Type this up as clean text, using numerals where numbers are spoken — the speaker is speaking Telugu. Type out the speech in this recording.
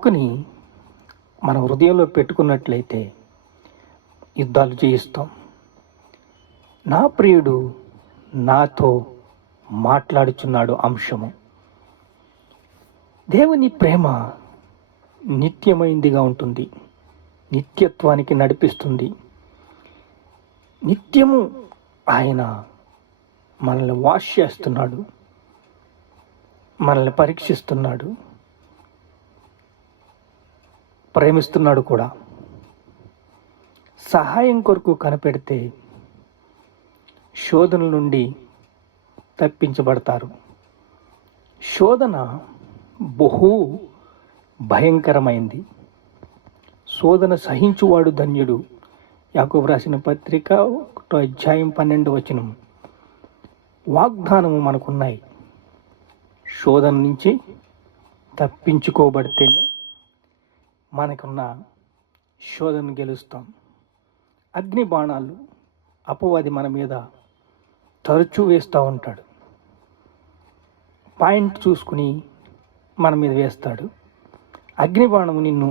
వాక్కుని మన హృదయంలో పెట్టుకున్నట్లయితే యుద్ధాలు జయిస్తాం. నా ప్రియుడు నాతో మాట్లాడుచున్నాడు అంశము. దేవుని ప్రేమ నిత్యమైందిగా ఉంటుంది, నిత్యత్వానికి నడిపిస్తుంది. నిత్యము ఆయన మనల్ని వాష్ చేస్తున్నాడు, మనల్ని పరీక్షిస్తున్నాడు, ప్రేమిస్తున్నాడు కూడా. సహాయం కొరకు కనిపెడితే శోధన నుండి తప్పించబడతారు. శోధన బహు భయంకరమైంది. శోధన సహించువాడు ధన్యుడు. యాకోబు రాసిన పత్రిక 1వ అధ్యాయం 12వ వచనం. వాగ్దానము మనకున్నాయి. శోధన నుంచి తప్పించుకోబడితేనే మనకున్న శోధన గెలుస్తాం. అగ్ని బాణాలు అపవాది మన మీద తరచూ వేస్తూ ఉంటాడు. పాయింట్ చూసుకుని మన మీద వేస్తాడు. అగ్ని బాణము నిన్ను